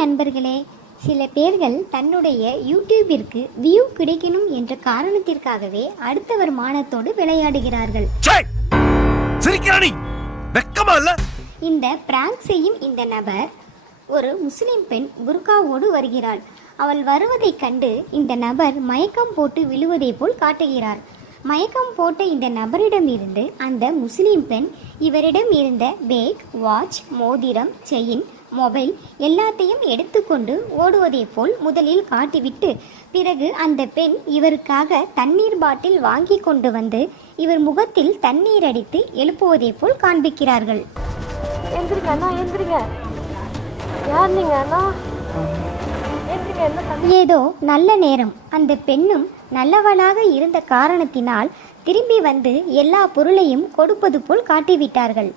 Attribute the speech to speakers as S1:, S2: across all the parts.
S1: நண்பர்களே, சில பேர்கள் தன்னுடைய யூடியூபிற்கு வியூ கிடைக்கணும் என்ற காரணத்திற்காகவே அடுத்த வருமானத்தோடு விளையாடுகிறார்கள். இந்த பிராங்க் செய்யும் இந்த நபர் ஒரு முஸ்லிம் பெண் புர்காவோடு வருகிறாள். அவள் வருவதைக் கண்டு இந்த நபர் மயக்கம் போட்டு விழுவதை போல் காட்டுகிறார். மயக்கம் போட்ட இந்த நபரிடம் இருந்து அந்த முஸ்லிம் பெண் இவரிடம் இருந்த பேக், வாட்ச், மோதிரம், செயின், மொபைல் எல்லாத்தையும் எடுத்துக்கொண்டு ஓடுவதை போல் முதலில் காட்டிவிட்டு பிறகு அந்த பெண் இவருக்காக தண்ணீர் பாட்டில் வாங்கி கொண்டு வந்து இவர் முகத்தில் தண்ணீர் அடித்து எழுப்புவதை போல் காண்பிக்கிறார்கள். ஏதோ நல்ல நேரம் அந்த பெண்ணும் நல்லவளாக இருந்த காரணத்தினால் திரும்பி வந்து எல்லா பொருளையும் கொடுப்பது போல் காட்டிவிட்டார்கள்.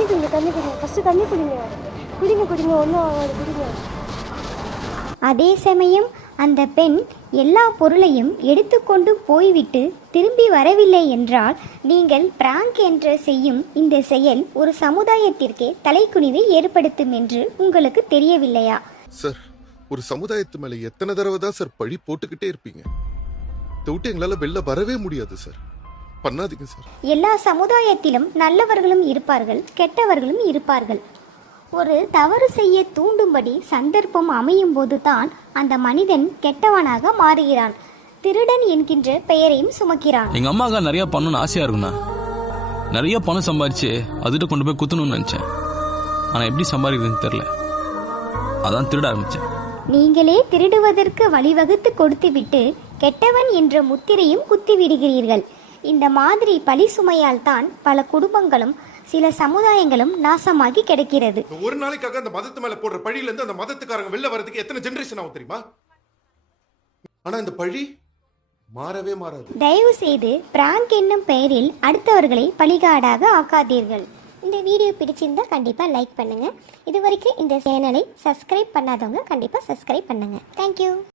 S1: அதே சமயம் அந்த பெண் எல்லா பொருளையும் எடுத்துக்கொண்டு போய்விட்டு திரும்பி வரவில்லை என்றால் நீங்கள் பிராங்க் என்ற செய்யும் இந்த செயல் ஒரு சமுதாயத்திற்கே தலைக்குனிவை ஏற்படுத்தும் என்று உங்களுக்கு தெரியவில்லையா?
S2: சார், ஒரு சமுதாயத்து மேல எத்தனை தடவை தான் சார் பழி போட்டுக்கிட்டே இருப்பீங்க? தொட்டு எங்களால வெளில வரவே முடியாது சார். பண்ணாதீங்க சார்.
S1: எல்லா சமுதாயத்திலும் நல்லவர்களும் இருப்பார்கள், கெட்டவர்களும் இருப்பார்கள். ஒரு தவறு செய்ய தூண்டும்படி சந்தர்ப்பம் அமையும் போது தான் அந்த மனிதன் கெட்டவனாக மாறுகிறான். திருடன் என்கின்ற பெயரையும் சுமக்கிறான்.
S3: எங்க அம்மாக்கா நிறைய பண்ணணும்னு ஆசையா இருக்குண்ணா. நிறைய பணம் சம்பாதிச்சு அதுகிட்ட கொண்டு போய் குத்தணும்னு நினைச்சேன். ஆனா எப்படி சம்பாதிக்கிறதுன்னு தெரியல. அதான் திருட ஆரம்பிச்சேன்.
S1: நீங்களே திருடுவதற்கு வழிவகுத்து கொடுத்துவிட்டு கெட்டவன் என்ற முத்திரையும் குத்தி விடுகிறீர்கள். இந்த மாதிரி பழி சுமையால் தான் பல குடும்பங்களும் சில சமுதாயங்களும் நாசமாகி கிடக்கிறது.
S2: ஒரு நாளைக்காக அந்த மதத்து மேல போடுற பழியில இருந்து அந்த மதத்துக்காரங்க வெளில வரதுக்கு எத்தனை ஜெனரேஷன் ஆகும் தெரியுமா? ஆனா இந்த பழி மாறவே மாறாது.
S1: தயவு செய்து பிராங்க் என்னும் பெயரில் அடுத்தவர்களை பழிகாடாக ஆக்காதீர்கள். இந்த வீடியோ பிடிச்சிருந்தா கண்டிப்பா லைக் பண்ணுங்க. இதுவரைக்கும் இந்த சேனலை சப்ஸ்கிரைப் பண்ணாதவங்க கண்டிப்பா சப்ஸ்கிரைப் பண்ணுங்க. தேங்க்யூ.